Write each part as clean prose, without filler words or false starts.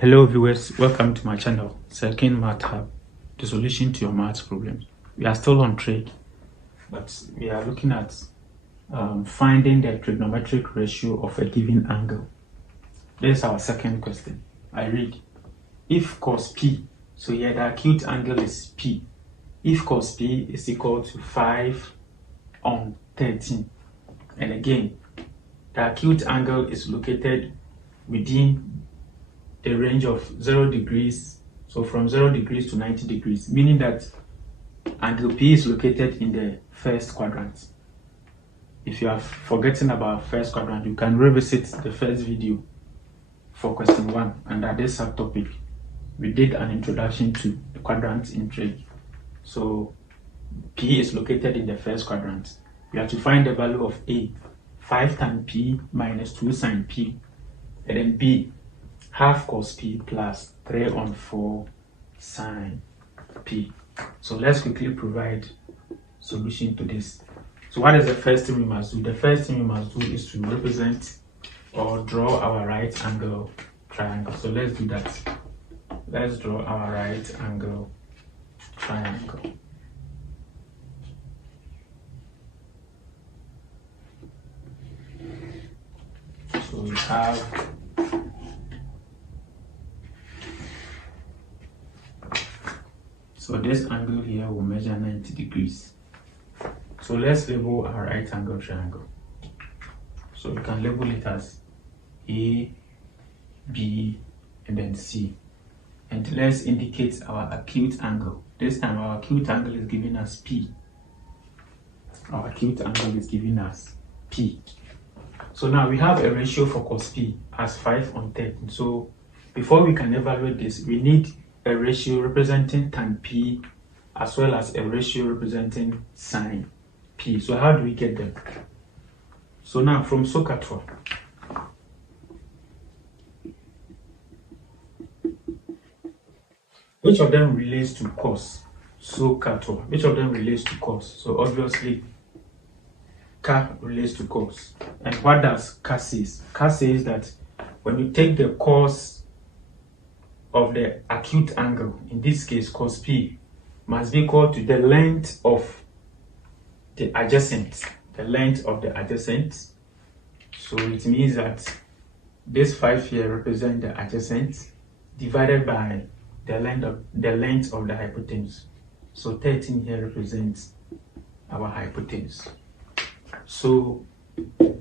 Hello viewers, welcome to my channel, Second Math Hub, the solution to your math problems. We are still on trig, but we are looking at finding the trigonometric ratio of a given angle. This is our second question. I read, if cos P, so here the acute angle is P, if cos P is equal to 5 on 13, and again, the acute angle is located within the range of 0 degrees, so from 0 degrees to 90 degrees, meaning that angle P is located in the first quadrant. If you are forgetting about first quadrant, you can revisit the first video for question 1 under this subtopic. We did an introduction to the quadrants in trig. So P is located in the first quadrant. We have to find the value of A, 5 tan P minus 2 sin P, and then B, half cos P plus 3 on 4 sin P. So let's quickly provide solution to this. So what is the first thing we must do? The first thing we must do is to represent or draw our right angle triangle. So let's do that. Let's draw our right angle triangle. So we have so this angle here will measure 90 degrees. So let's label our right angle triangle. So we can label it as A, B, and then C. And let's indicate our acute angle. This time our acute angle is giving us P. Our acute angle is giving us P. So now we have a ratio for cos P as 5 on 13. So before we can evaluate this, we need a ratio representing tan P as well as a ratio representing sin P. So how do we get them? So now from SOHCAHTOA, which of them relates to cos? SOHCAHTOA, which of them relates to cos? So obviously Ka relates to cos. And what does Ka says? Ka says that when you take the cos of the acute angle, in this case cos P, must be equal to the length of the adjacent. The length of the adjacent. So it means that this 5 here represents the adjacent divided by the length of the hypotenuse. So 13 here represents our hypotenuse. So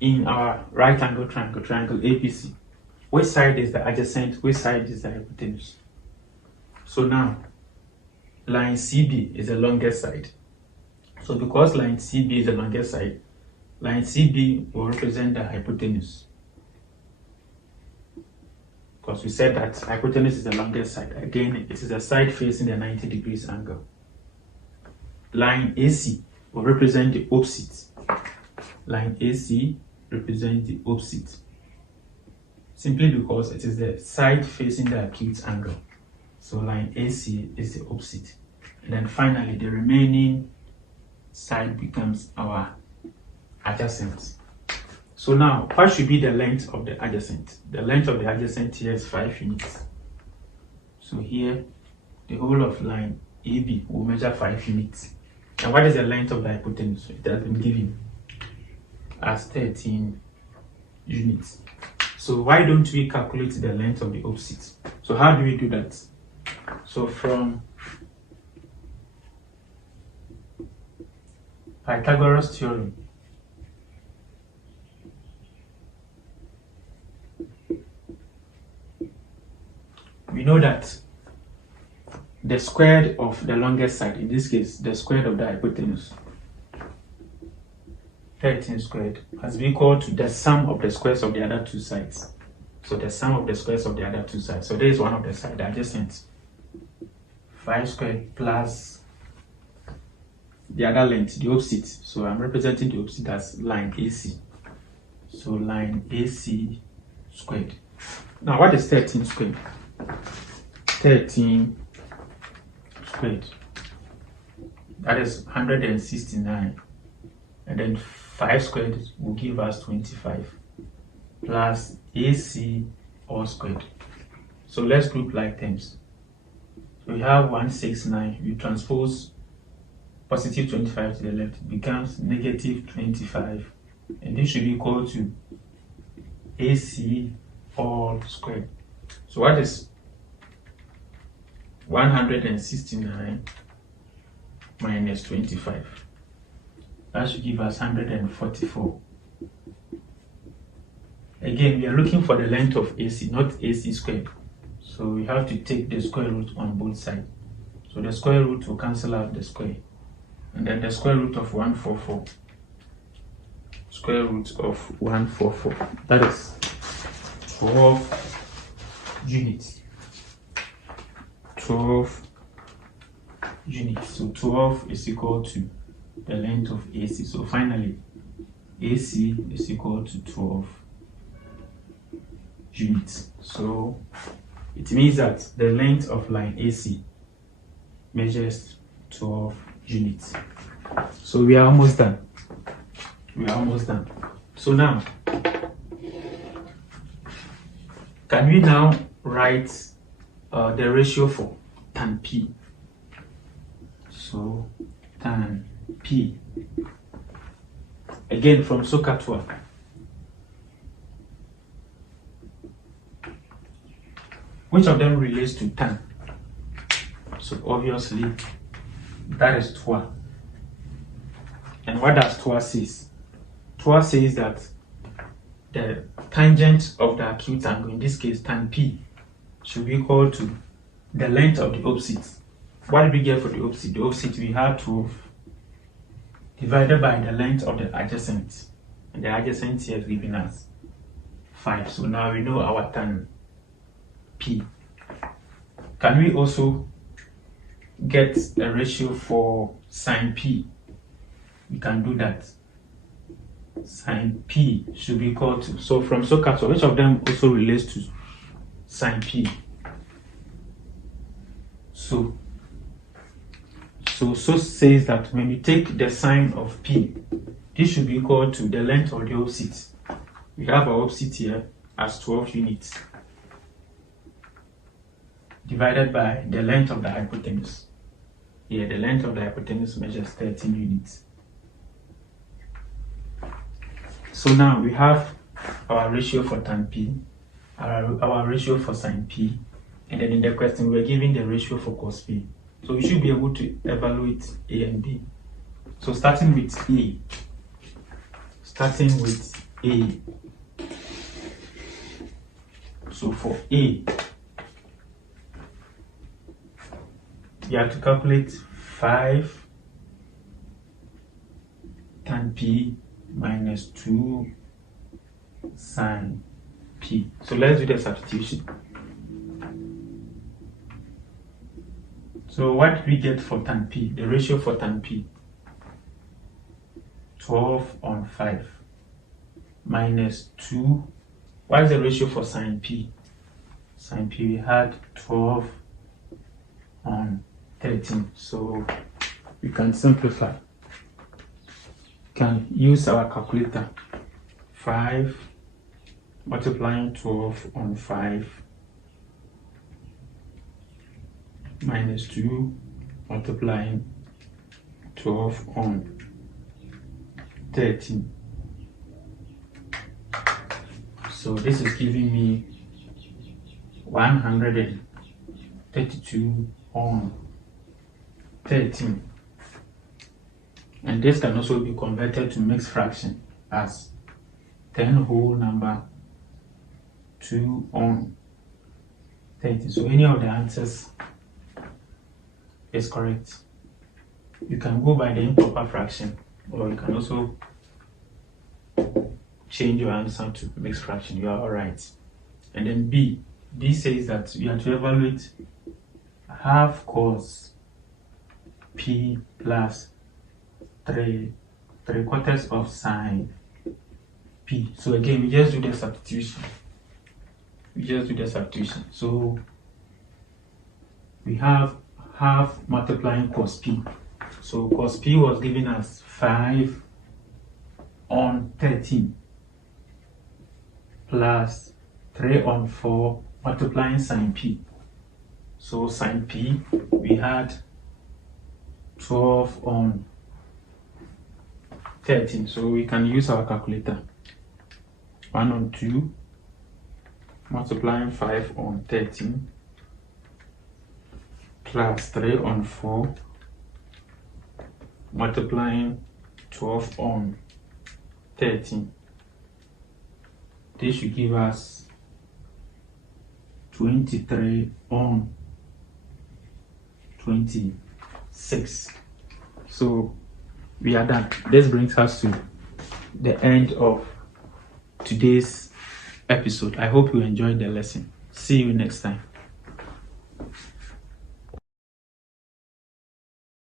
in our right angle triangle, triangle ABC, which side is the adjacent, which side is the hypotenuse? So now, line CB is the longest side. So because line CB is the longest side, line CB will represent the hypotenuse. Because we said that hypotenuse is the longest side. Again, it is the side facing the 90 degrees angle. Line AC will represent the opposite. Line AC represents the opposite. Simply because it is the side facing the acute angle. So line AC is the opposite. And then finally, the remaining side becomes our adjacent. So now, what should be the length of the adjacent? The length of the adjacent here is 5 units. So here, the whole of line AB will measure 5 units. And what is the length of the hypotenuse? It has been given as 13 units. So why don't we calculate the length of the opposite? So how do we do that? So from Pythagoras theorem, we know that the square of the longest side, in this case, the square of the hypotenuse, 13 squared, must be equal to the sum of the squares of the other two sides. So the sum of the squares of the other two sides. So there is one of the sides, the adjacent. 5 squared plus the other length, the opposite. So I'm representing the opposite as line AC. So line AC squared. Now what is 13 squared? 13 squared. That is 169. And then 5 squared will give us 25 plus AC all squared. So let's group like terms. So we have 169. You transpose positive 25 to the left, it becomes negative 25. And this should be equal to AC all squared. So what is 169 minus 25? That should give us 144. Again, we are looking for the length of AC, not AC squared. So we have to take the square root on both sides. So the square root will cancel out the square. And then the square root of 144. Square root of 144. That is 12 units. 12 units. So 12 is equal to the length of AC. So finally, AC is equal to 12 units. So it means that the length of line AC measures 12 units. So we are almost done. We are almost done. So now, can we now write the ratio for tan P? So tan P. Again from SOHCAHTOA. Which of them relates to tan? So obviously that is TOA. And what does TOA says? TOA says that the tangent of the acute angle, in this case tan P, should be equal to the length of the opposite. What did we get for the opposite? The opposite we had 12 divided by the length of the adjacent. And the adjacent here is giving us 5. So now we know our tan P. Can we also get a ratio for sin P? We can do that. Sin P should be equal to, so from SOHCAHTOA, which of them also relates to sin P? So says that when we take the sine of P, this should be equal to the length of the opposite. We have our opposite here as 12 units divided by the length of the hypotenuse. Here, the length of the hypotenuse measures 13 units. So now we have our ratio for tan P, our ratio for sin P, and then in the question we're given the ratio for cos P. So we should be able to evaluate A and B. So starting with A. So for A, you have to calculate 5 tan P minus 2 sin P. So let's do the substitution. So what we get for tan P? The ratio for tan P, 12 on 5 minus 2. What is the ratio for sin P? Sin P, we had 12 on 13. So we can simplify. We can use our calculator. 5 multiplying 12 on 5 minus 2 multiplying 12 on 13. So this is giving me 132 on 13. And this can also be converted to mixed fraction as 10 whole number 2 on 30. So any of the answers is correct. You can go by the improper fraction, or you can also change your answer to mixed fraction. You are alright. And then B says that you have to evaluate half cos P plus 3/4 of sin P. So again, we just do the substitution. So we have half multiplying cos P. So cos P was giving us 5 on 13 plus 3 on 4 multiplying sine p. So sine p, we had 12 on 13. So we can use our calculator. 1 on 2 multiplying 5 on 13 plus 3 on 4 multiplying 12 on 13. This should give us 23 on 26. So we are done. This brings us to the end of today's episode. I hope you enjoyed the lesson. See you next time.